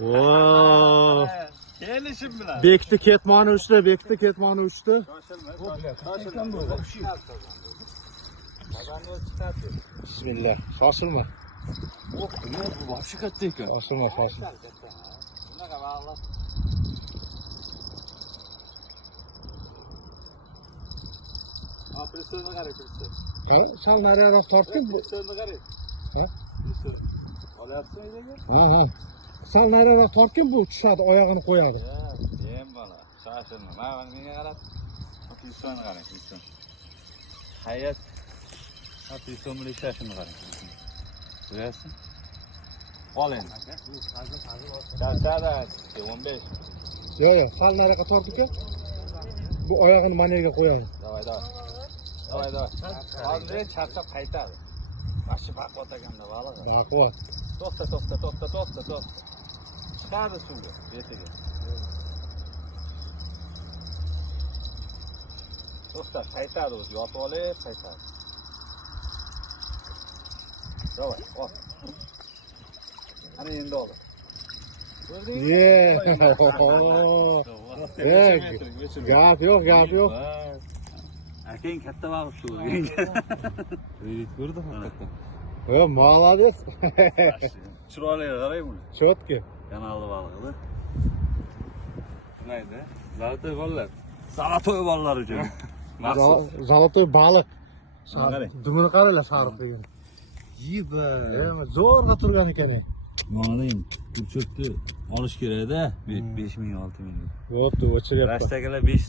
Oo. Gelişim bilan. Bekti ketmoni uçtu, bekti ketmoni uçtu. Bismillah. Shoshilma. Bu вообще katta ekan. Shoshilma, shoshilma. Bunaqa bog'lab. Aprisonni qarang, aprisonni. Ha, sal nariroq tortib. Aprisonni qarang. Ha? Olyapsan uydaga? Ha. Sal nariroq tortib bu tushadi, oyog'ini qo'yadi. Yem bola, shoshilma. Mana menga qarab. Aprisonni qarang, aprisonni. Hayat aprisonni bilan shoshilma qarang. Ko'ryapsan? Ol endi. Dartada 15. Yo'q, sal nariroqqa tortib. Bu oyog'ini mana yerga qo'yadi. Davay. Hozir charchab qaytadi. Bashi baqvat ekanda baliq. Baqvat. To'xta. Chiqadi suvga, betiga. To'xta, qaytadi o'zi, yotib olib, qaytadi. Davay, ol. Ana endi ol. Gap yo'q. Akang katta baliq shu. Ko'rdim hakikaten. Yo, молодец. Chiroyliga qarang buni. Chotki. Kanalli balıqda. Neydi? Zalatoy bolalar. Zalatoy bolalar uchun. Zalatoy baliq. Qarang. Dumini qaranglar, sariq degan. Yiba. Zo'rg'a turgan ekan. Mana ham kurchakni olish kerak-da. 5 ming 6 ming. Bo'pti, o'chiryapti. Rastakalar 5